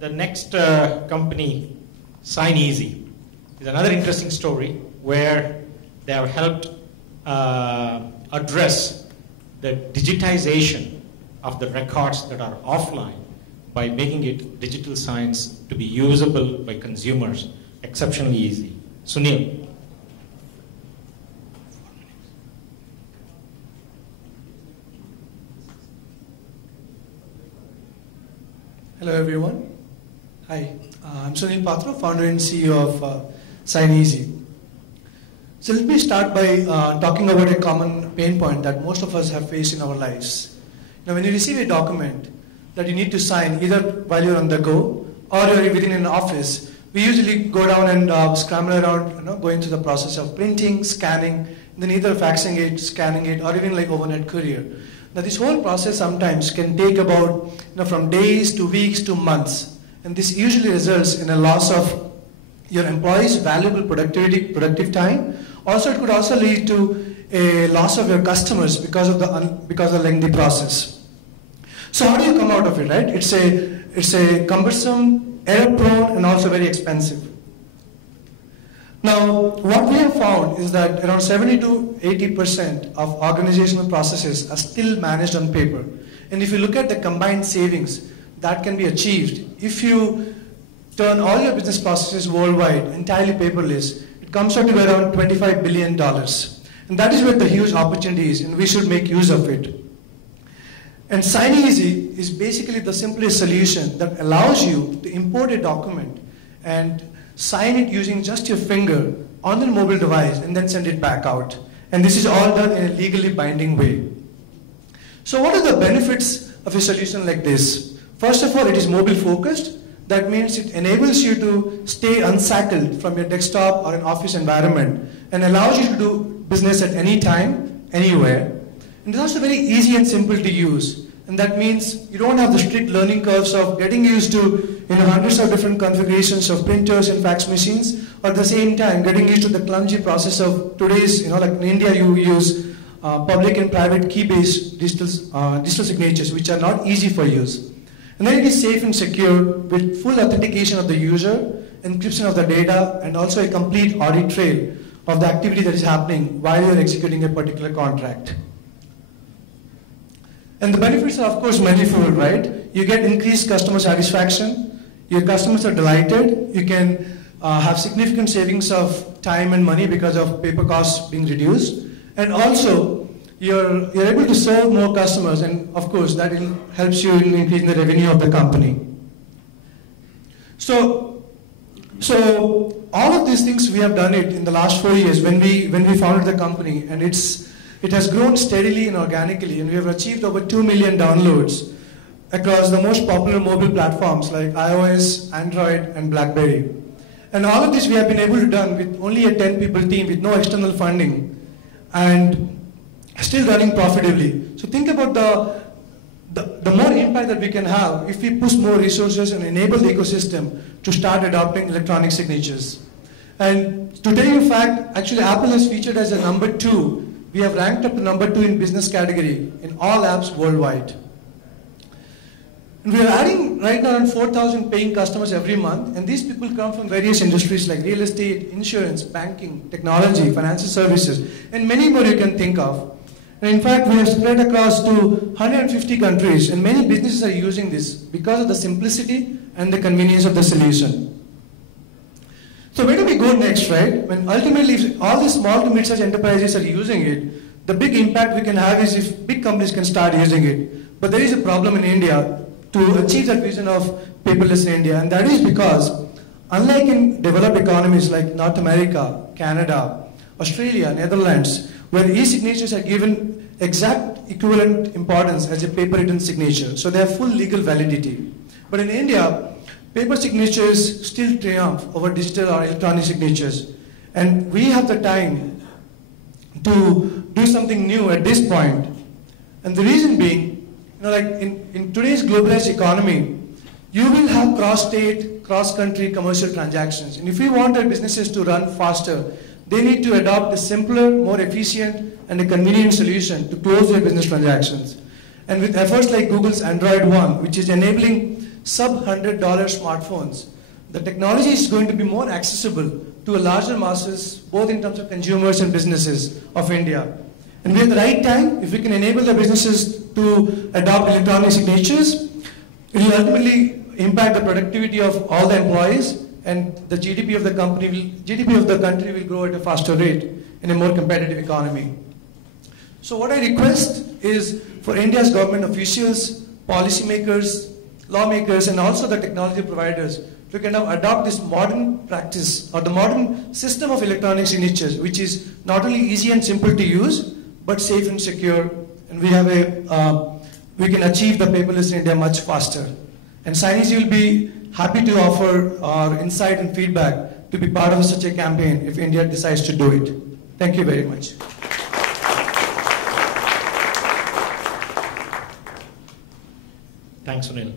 the next company, SignEasy, is another interesting story where they have helped address the digitization of the records that are offline by making it digital science to be usable by consumers exceptionally easy. Sunil. Hello everyone. Hi, I'm Sunil Patro, founder and CEO of SignEasy. So let me start by talking about a common pain point that most of us have faced in our lives. Now, when you receive a document that you need to sign either while you're on the go or you're within an office, we usually go down and scramble around, going through the process of printing, scanning, then either faxing it, scanning it, or even like overnight courier. Now, this whole process sometimes can take about from days to weeks to months, and this usually results in a loss of your employees' valuable productive time. Also, it could also lead to a loss of your customers because of the lengthy process. So, how do you come out of it, right? It's a cumbersome, error-prone, and also very expensive. Now, what we have found is that around 70 to 80% of organizational processes are still managed on paper. And if you look at the combined savings that can be achieved, if you turn all your business processes worldwide entirely paperless, it comes out to around $25 billion. And that is where the huge opportunity is, and we should make use of it. And SignEasy is basically the simplest solution that allows you to import a document and sign it using just your finger on the mobile device and then send it back out. And this is all done in a legally binding way. So what are the benefits of a solution like this? First of all, it is mobile focused. That means it enables you to stay unshackled from your desktop or an office environment and allows you to do business at any time, anywhere. And it's also very easy and simple to use. And that means you don't have the strict learning curves of getting used to hundreds of different configurations of printers and fax machines, or at the same time getting used to the clumsy process of today's, like in India you use public and private key-based digital signatures, which are not easy for use. And then it is safe and secure with full authentication of the user, encryption of the data, and also a complete audit trail of the activity that is happening while you're executing a particular contract. And the benefits are, of course, manifold, right? You get increased customer satisfaction. Your customers are delighted. You can have significant savings of time and money because of paper costs being reduced. And also, you're able to serve more customers, and of course, that helps you in increasing the revenue of the company. So all of these things, we have done it in the last 4 years when we founded the company, and it has grown steadily and organically, and we have achieved over 2 million downloads across the most popular mobile platforms like iOS, Android, and BlackBerry. And all of this we have been able to do with only a 10-people team with no external funding and still running profitably. So think about the more impact that we can have if we push more resources and enable the ecosystem to start adopting electronic signatures. And to tell you a fact, actually Apple has featured as a number 2. We have ranked up to number 2 in business category in all apps worldwide. And we are adding right now around 4,000 paying customers every month, and these people come from various industries like real estate, insurance, banking, technology, financial services, and many more you can think of. And in fact, we have spread across to 150 countries, and many businesses are using this because of the simplicity and the convenience of the solution. So where do we go next, right? When ultimately, if all these small to mid-sized enterprises are using it, the big impact we can have is if big companies can start using it. But there is a problem in India to achieve that vision of paperless in India, and that is because, unlike in developed economies like North America, Canada, Australia, Netherlands, where e-signatures are given exact equivalent importance as a paper-written signature, so they have full legal validity. But in India, paper signatures still triumph over digital or electronic signatures, and we have the time to do something new at this point. And the reason being, like in today's globalized economy, you will have cross-state, cross-country commercial transactions. And if we want our businesses to run faster, they need to adopt a simpler, more efficient, and a convenient solution to close their business transactions. And with efforts like Google's Android One, which is enabling sub-$100 smartphones. The technology is going to be more accessible to a larger masses, both in terms of consumers and businesses of India. And we're at the right time. If we can enable the businesses to adopt electronic signatures, it will ultimately impact the productivity of all the employees, and the GDP of the country will grow at a faster rate in a more competitive economy. So what I request is for India's government officials, policymakers, lawmakers, and also the technology providers to kind of adopt this modern practice or the modern system of electronic signatures, which is not only easy and simple to use, but safe and secure. And we can achieve the paperless India much faster. And SignEasy will be happy to offer our insight and feedback to be part of such a campaign if India decides to do it. Thank you very much. Thanks, Sunil.